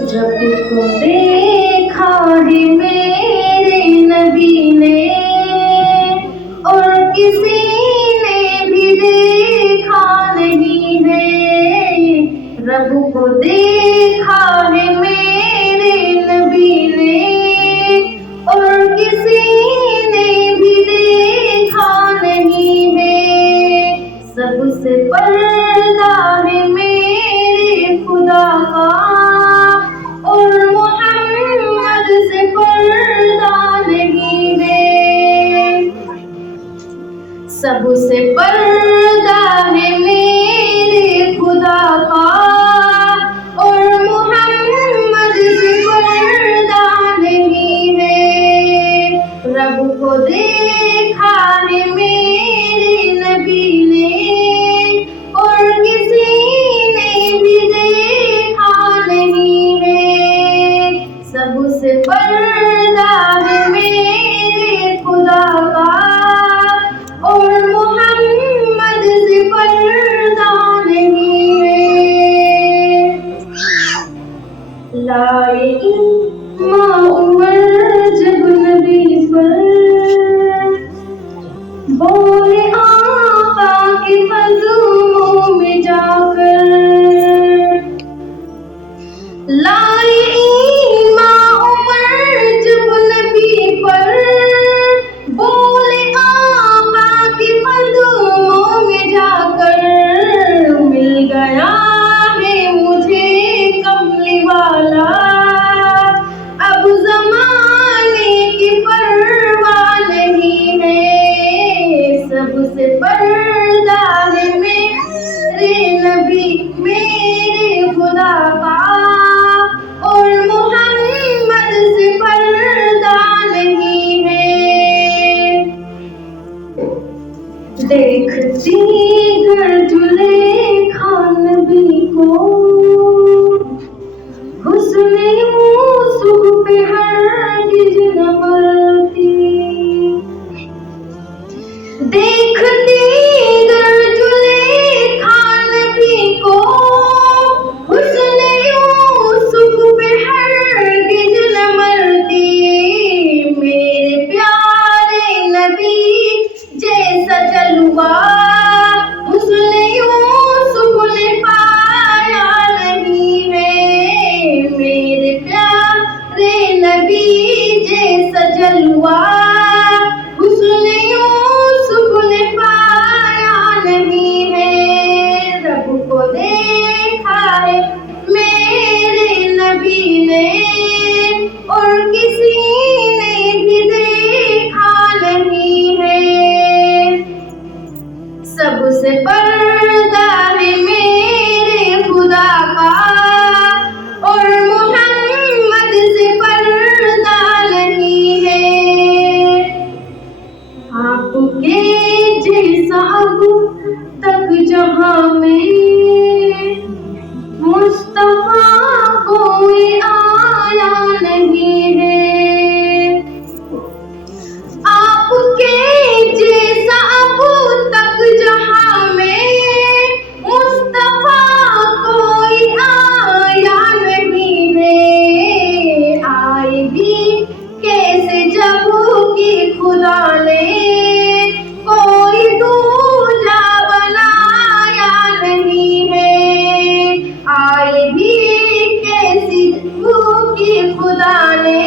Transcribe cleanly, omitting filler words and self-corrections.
رب کو دیکھا ہے میرے نبی نے اور کسی نے بھی دیکھا نہیں ہے. رب کو دیکھا ہے میرے نبی نے اور کسی نے بھی دیکھا نہیں ہے. سب سے پردہ ہے میرے خدا کا اور محمد سے پردہ نہیں ہے. سب سے پردہ ہے میرے خدا کا اور محمد سے پردہ نہیں ہے. رب کو دیکھا ہے میرے نبی نے اور کسی نے بھی دیکھا نہیں ہے. سب سے پردہ ہے میرے خدا کا اور محمد سے پردہ نہیں ہے. لائے ماں عمر جب نبی پر بولے آقا کے قدموں میں جا کر. لائے ماں عمر جب نبی پر بولے آقا کے قدموں میں جا کر. مل گیا ہے مجھے کملی والا اب زمانے کی پرواہ نہیں ہے. سب سے پردہ ہے میرے نبی میرے خدا کا اور محمد سے پردہ نہیں ہے. دیکھتی گر زلیخا نبی کو حسن یوسف پہ ہرگز نہ مرتی. دیکھتی گر زلیخا نبی کو حسن یوسف پہ ہرگز نہ مرتی. میرے پیارے نبی جیسا جلوہ حسن یوسف نے پایا نہیں ہے. میرے پیارے نبی جیسا جلوہ حسن یوسف نے پایا نہیں ہے. رب کو دیکھا ہے میرے نبی نے اور کسی نے بھی دیکھا نہیں ہے. سب سے پردہ ہے میرے خدا کا اور محمد سے پردہ نہیں ہے. آپ کے جیسا اب تک جہاں میں مصطفیٰ کوئی آیا نہیں ہے. آپ کے جیسا اب تک جہاں میں مصطفیٰ کوئی آیا نہیں ہے. آئے بھی کیسے جب کہ خدا نے کوئی دوجا بنایا نہیں ہے. آئے بھی کیسے جب کہ خدا نے